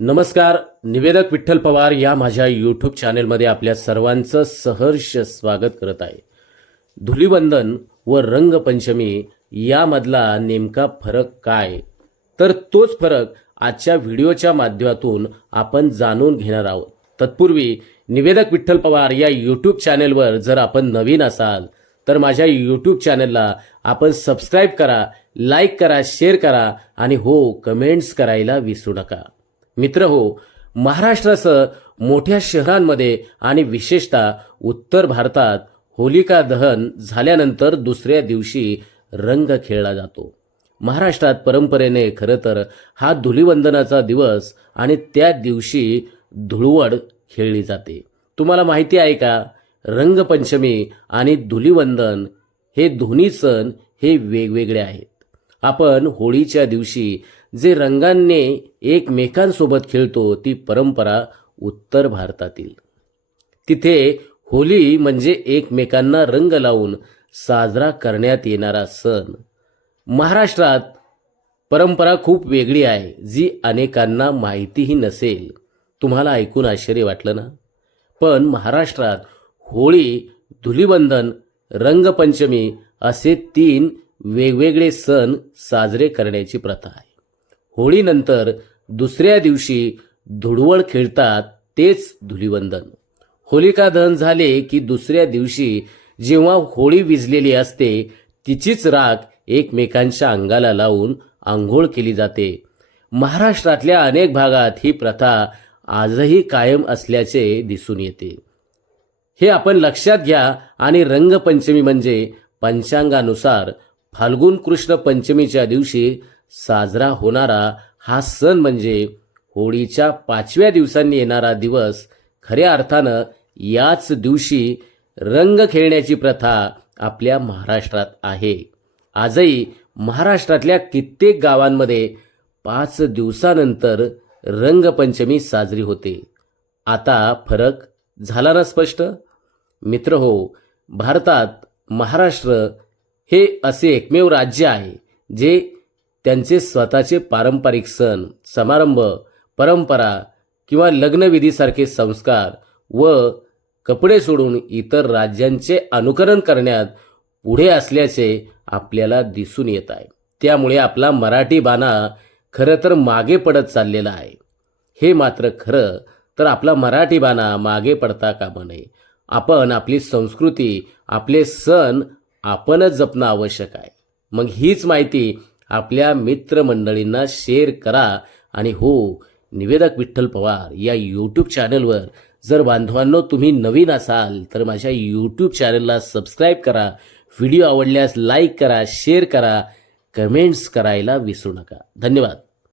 नमस्कार. निवेदक विठ्ठल पवार या माझ्या यूट्यूब चॅनेलमध्ये आपल्या सर्वांचं सहर्ष स्वागत करत आहे. धुलीवंदन व रंगपंचमी यामधला नेमका फरक काय, तर तोच फरक आजच्या व्हिडिओच्या माध्यमातून आपण जाणून घेणार आहोत. तत्पूर्वी निवेदक विठ्ठल पवार या यूट्यूब चॅनेलवर जर आपण नवीन असाल तर माझ्या यूट्यूब चॅनेलला आपण सबस्क्राईब करा, लाईक करा, शेअर करा आणि हो कमेंट्स करायला विसरू नका. मित्र हो, महाराष्ट्रासह मोठ्या शहरांमध्ये आणि विशेषतः उत्तर भारतात होलिका दहन झाल्यानंतर दुसऱ्या दिवशी रंग खेळला जातो. महाराष्ट्रात परंपरेने खरं तर हा धुलीवंदनाचा दिवस आणि त्या दिवशी धुळवड खेळली जाते. तुम्हाला माहिती आहे का, रंगपंचमी आणि धुलीवंदन हे दोन्ही सण हे वेगवेगळे आहेत. आपण होळीच्या दिवशी जे रंगांनी एकमेकांसोबत खेळतो ती परंपरा उत्तर भारतातील. तिथे होली म्हणजे एकमेकांना रंग लावून साजरा करण्यात येणारा सण. महाराष्ट्रात परंपरा खूप वेगळी आहे, जी अनेकांना माहितीही नसेल. तुम्हाला ऐकून आश्चर्य वाटलं ना? पण महाराष्ट्रात होळी, धुलीवंदन, रंगपंचमी असे 3 वेगवेगळे सण साजरे करण्याची प्रथा आहे. होळीनंतर दुसऱ्या दिवशी धुळवड खेळतात, तेच धुलीवंदन. होलिका दहन झाले की दुसऱ्या दिवशी जेव्हा होळी विझलेली असते तिचीच राख एकमेकांच्या अंगाला लावून आंघोळ केली जाते. महाराष्ट्रातल्या अनेक भागात ही प्रथा आजही कायम असल्याचे दिसून येते. हे आपण लक्षात घ्या. आणि रंगपंचमी म्हणजे पंचांगानुसार फाल्गुन कृष्ण पंचमीच्या दिवशी साजरा होणारा हा सण म्हणजे होळीच्या 5व्या दिवसांनी येणारा दिवस. खऱ्या अर्थानं याच दिवशी रंग खेळण्याची प्रथा आपल्या महाराष्ट्रात आहे. आजही महाराष्ट्रातल्या कित्येक गावांमध्ये 5 दिवसानंतर रंगपंचमी साजरी होते. आता फरक झाला ना स्पष्ट? मित्र हो, भारतात महाराष्ट्र हे असे एकमेव राज्य आहे जे त्यांचे स्वतःचे पारंपरिक सण, समारंभ, परंपरा किंवा लग्नविधीसारखे संस्कार व कपडे सोडून इतर राज्यांचे अनुकरण करण्यात पुढे असल्याचे आपल्याला दिसून येत आहे. त्यामुळे आपला मराठी बाणा खरं तर मागे पडत चाललेला आहे. हे मात्र खरं तर आपला मराठी बाणा मागे पडता कामा नये. आपण आपली संस्कृती, आपले सण आपणच जपणं आवश्यक आहे. मग हीच माहिती आपल्या मित्रमंडळींना शेअर करा. आणि हो, निवेदक विठ्ठल पवार या यूट्यूब चॅनलवर जर बांधवांनो तुम्ही नवीन असाल तर माझ्या यूट्यूब चॅनलला सबस्क्राईब करा. व्हिडिओ आवडल्यास लाईक करा, शेअर करा, कमेंट्स करायला विसरू नका. धन्यवाद.